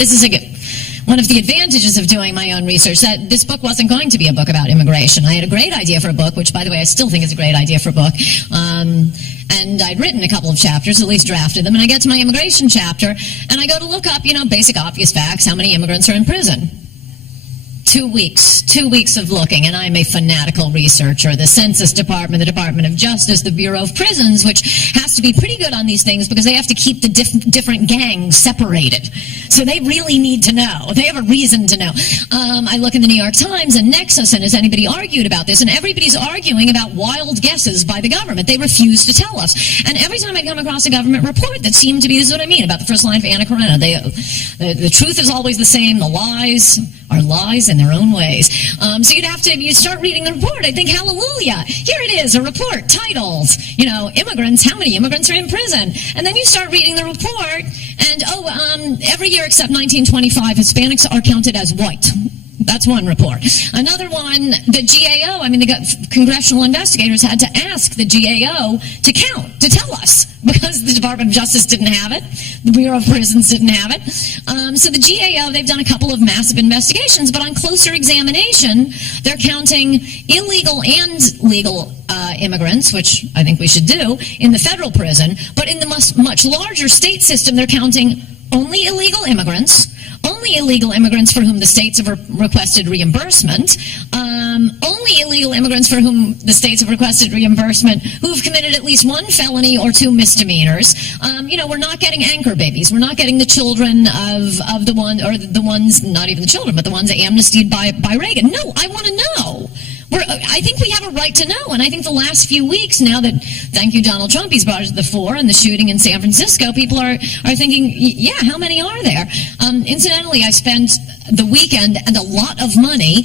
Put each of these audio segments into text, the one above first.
this is one of the advantages of doing my own research, that this book wasn't going to be a book about immigration. I had a great idea for a book, which, by the way, I still think is a great idea for a book. And I'd written a couple of chapters, at least drafted them, and I get to my immigration chapter, and I go to look up, basic obvious facts, how many immigrants are in prison. 2 weeks of looking, and I'm a fanatical researcher. The Census Department, the Department of Justice, the Bureau of Prisons, which has to be pretty good on these things because they have to keep the different gangs separated. So they really need to know. They have a reason to know. I look in the New York Times and Nexus, and has anybody argued about this? And everybody's arguing about wild guesses by the government. They refuse to tell us. And every time I come across a government report that seemed to be, this is what I mean about the first line of Anna Karenina, the truth is always the same. The lies are lies in their own ways. So you start reading the report. I think, hallelujah, here it is, a report titled, immigrants, how many immigrants are in prison? And then you start reading the report, and every year except 1925, Hispanics are counted as white. That's one report. Another one, the GAO, the congressional investigators had to ask the GAO to count, to tell us, because the Department of Justice didn't have it, the Bureau of Prisons didn't have it. So the GAO, they've done a couple of massive investigations, but on closer examination, they're counting illegal and legal immigrants, which I think we should do, in the federal prison, but in the much larger state system, they're counting only illegal immigrants for whom the states have requested reimbursement, only illegal immigrants for whom the states have requested reimbursement who've committed at least one felony or 2 misdemeanors. We're not getting anchor babies. We're not getting the children of the ones, not even the children, but the ones amnestied by Reagan. No, I want to know. I think we have a right to know, and I think the last few weeks, now that, thank you, Donald Trump, he's brought it to the fore, and the shooting in San Francisco, people are thinking, yeah, how many are there? Incidentally, I spent the weekend and a lot of money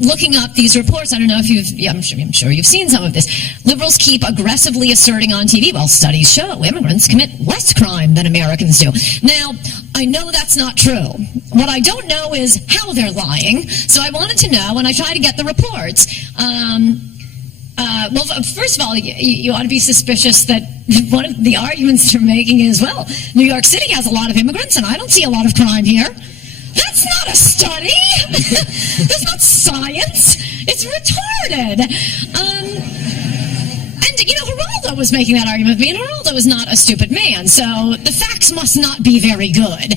looking up these reports. I don't know if I'm sure you've seen some of this. Liberals keep aggressively asserting on TV, well, studies show immigrants commit less crime than Americans do. Now, I know that's not true. What I don't know is how they're lying, so I wanted to know, and I tried to get the reports. Well, first of all, you ought to be suspicious that one of the arguments they're making is, well, New York City has a lot of immigrants, and I don't see a lot of crime here. That's not a study. That's not science. It's retarded. And, Geraldo was making that argument with me, and Geraldo is not a stupid man, so the facts must not be very good.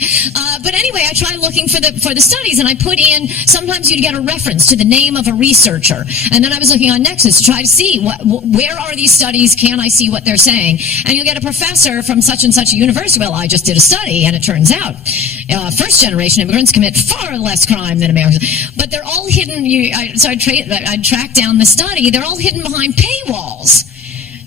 But anyway, I tried looking for the studies, and I put in, sometimes you'd get a reference to the name of a researcher, and then I was looking on Nexus to try to see where are these studies, can I see what they're saying, and you'll get a professor from such and such a university. Well, I just did a study, and it turns out first-generation immigrants commit far less crime than Americans, but they're all hidden. I tracked down the study. They're all hidden behind paywalls.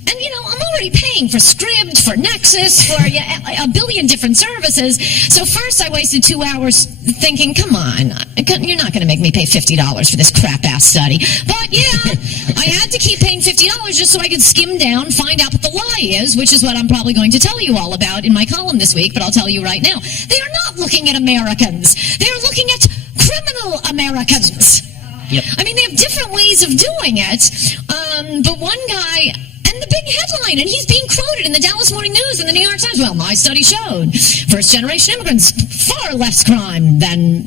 And, I'm already paying for Scribd, for Nexus, for a billion different services. So first I wasted 2 hours thinking, come on, you're not going to make me pay $50 for this crap-ass study. But, yeah, I had to keep paying $50 just so I could skim down, find out what the lie is, which is what I'm probably going to tell you all about in my column this week, but I'll tell you right now. They are not looking at Americans. They are looking at criminal Americans. Yep. They have different ways of doing it. But one guy... And the big headline, and he's being quoted in the Dallas Morning News and the New York Times. Well, my study showed first-generation immigrants far less crime than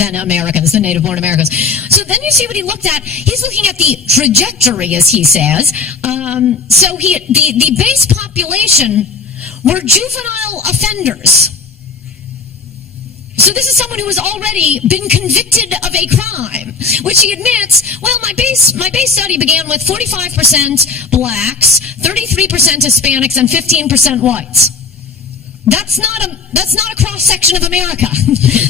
Americans, than native-born Americans. So then you see what he looked at. He's looking at the trajectory, as he says. So the base population were juvenile offenders. So this is someone who has already been convicted of a crime, which he admits, well, my base study began with 45% blacks, 33% Hispanics, and 15% whites. That's not a cross-section of America.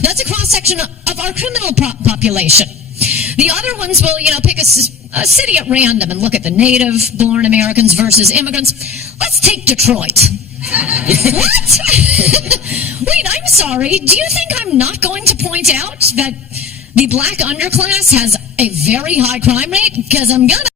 That's a cross-section of our criminal population. The other ones will, pick a city at random and look at the native-born Americans versus immigrants. Let's take Detroit. What? Wait, I'm sorry. Do you think I'm not going to point out that the black underclass has a very high crime rate? Because I'm gonna.